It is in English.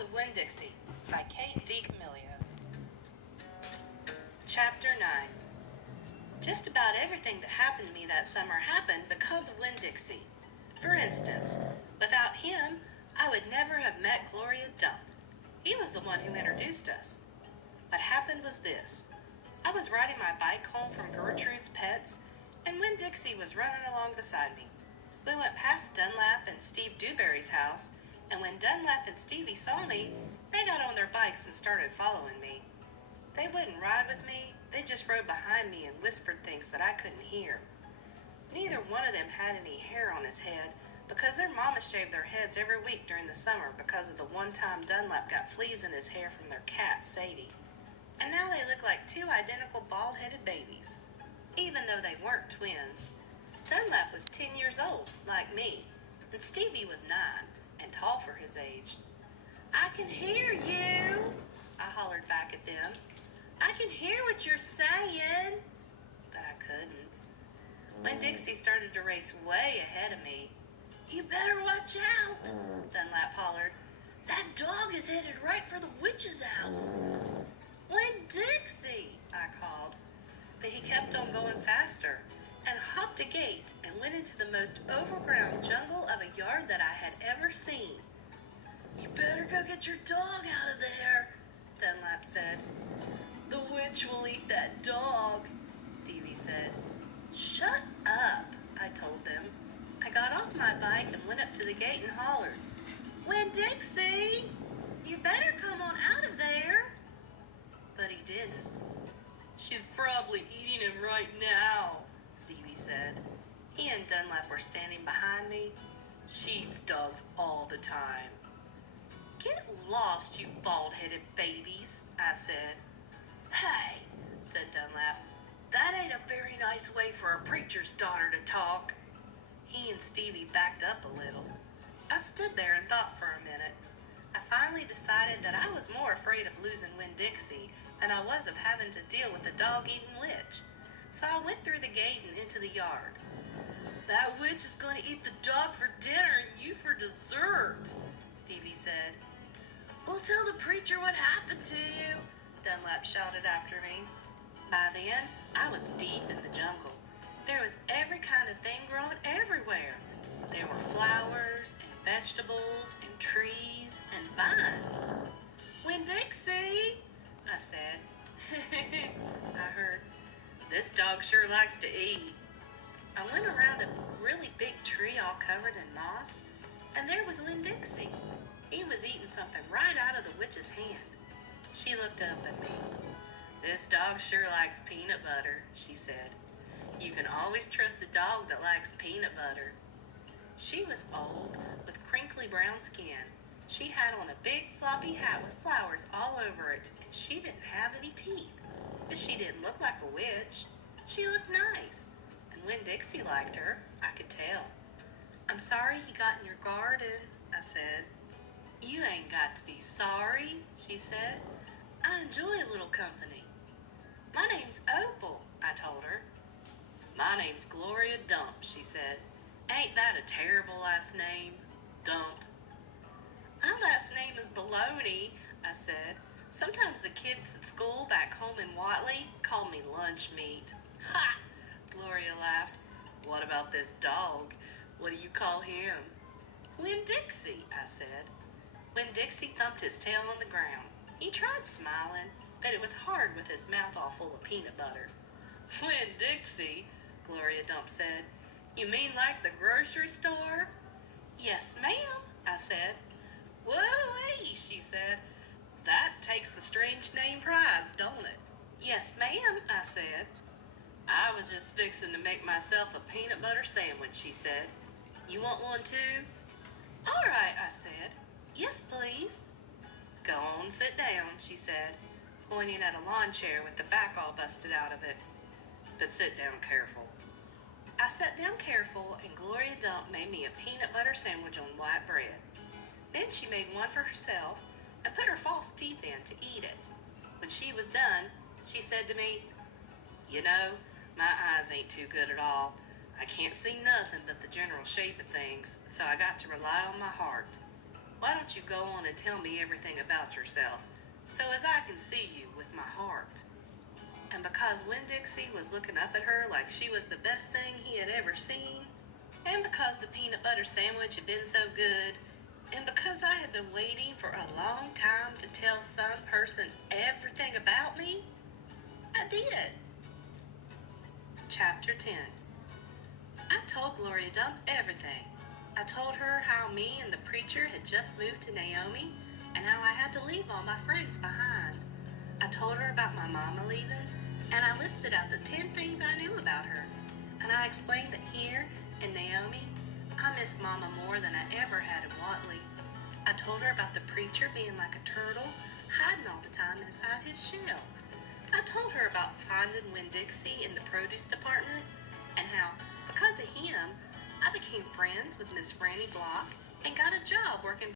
Because of Winn-Dixie by Kate D. Camilio. Chapter 9. Just about everything that happened to me that summer happened because of Winn-Dixie. For instance, without him, I would never have met Gloria Dump. He was the one who introduced us. What happened was this. I was riding my bike home from Gertrude's Pets, and Winn-Dixie was running along beside me. We went past Dunlap and Steve Dewberry's house, and when Dunlap and Stevie saw me, they got on their bikes and started following me. They wouldn't ride with me, they just rode behind me and whispered things that I couldn't hear. Neither one of them had any hair on his head because their mama shaved their heads every week during the summer because of the one time Dunlap got fleas in his hair from their cat, Sadie. And now they look like two identical bald-headed babies, even though they weren't twins. Dunlap was 10 years old, like me, and Stevie was 9, and tall for his age. "I can hear you," I hollered back at them. "I can hear what you're saying." But I couldn't. Winn-Dixie started to race way ahead of me. "You better watch out," Dunlap hollered. "That dog is headed right for the witch's house." "Winn-Dixie," I called. But he kept on going faster and hopped a gate and went into the most overgrown jungle of a yard that I had ever seen. "You better go get your dog out of there," Dunlap said. "The witch will eat that dog," Stevie said. "Shut up," I told them. I got off my bike and went up to the gate and hollered, "Winn-Dixie, you better come on out of there." But he didn't. "She's probably eating him right now," Stevie said. He and Dunlap were standing behind me. "She eats dogs all the time." "Get lost, you bald-headed babies," I said. "Hey," said Dunlap, "that ain't a very nice way for a preacher's daughter to talk." He and Stevie backed up a little. I stood there and thought for a minute. I finally decided that I was more afraid of losing Winn-Dixie than I was of having to deal with a dog-eating witch. So I went through the gate and into the yard. "That witch is going to eat the dog for dinner and you for dessert," Stevie said. "We'll tell the preacher what happened to you," Dunlap shouted after me. By then, I was deep in the jungle. There was every kind of thing growing everywhere. There were flowers and vegetables and trees and vines. "Winn-Dixie," I said. I heard, "This dog sure likes to eat." I went around a really big tree all covered in moss, and there was Winn-Dixie. He was eating something right out of the witch's hand. She looked up at me. "This dog sure likes peanut butter," she said. "You can always trust a dog that likes peanut butter." She was old, with crinkly brown skin. She had on a big floppy hat with flowers all over it, and she didn't have any teeth. But she didn't look like a witch. She looked nice, and Winn-Dixie liked her, I could tell. "I'm sorry he got in your garden," I said. "You ain't got to be sorry," she said. "I enjoy a little company." "My name's Opal," I told her. "My name's Gloria Dump," she said. "Ain't that a terrible last name? Dump." "My last name is Baloney," I said. "Sometimes the kids at school back home in Watley call me lunch meat." "Ha!" Gloria laughed. "What about this dog? What do you call him?" "Winn-Dixie," I said. Winn-Dixie thumped his tail on the ground. He tried smiling, but it was hard with his mouth all full of peanut butter. "Winn-Dixie," Gloria Dump said. "You mean like the grocery store?" "Yes, ma'am," I said. "Whoa-wee," she said. "That takes the strange name prize, don't it?" "Yes, ma'am," I said. "I was just fixing to make myself a peanut butter sandwich," she said. "You want one too?" "All right," I said. "Yes, please." "Go on, sit down," she said, pointing at a lawn chair with the back all busted out of it. "But sit down careful." I sat down careful, and Gloria Dump made me a peanut butter sandwich on white bread. Then she made one for herself and put her false teeth in to eat it. When she was done, she said to me, "You know, my eyes ain't too good at all. I can't see nothing but the general shape of things, so I got to rely on my heart." Why don't you go on and tell me everything about yourself, so as I can see you with my heart?" And because Winn-Dixie was looking up at her like she was the best thing he had ever seen, and because the peanut butter sandwich had been so good, and because I had been waiting for a long time to tell some person everything about me, I did. Chapter 10. I told Gloria Dump everything. I told her how me and the preacher had just moved to Naomi and how I had to leave all my friends behind. I told her about my mama leaving, and I listed out the 10 things I knew about her. And I explained that here in Naomi, I miss Mama more than I ever had in Watley. I told her about the preacher being like a turtle, hiding all the time inside his shell. I told her about finding Winn-Dixie in the produce department, and how, because of him, I became friends with Miss Franny Block and got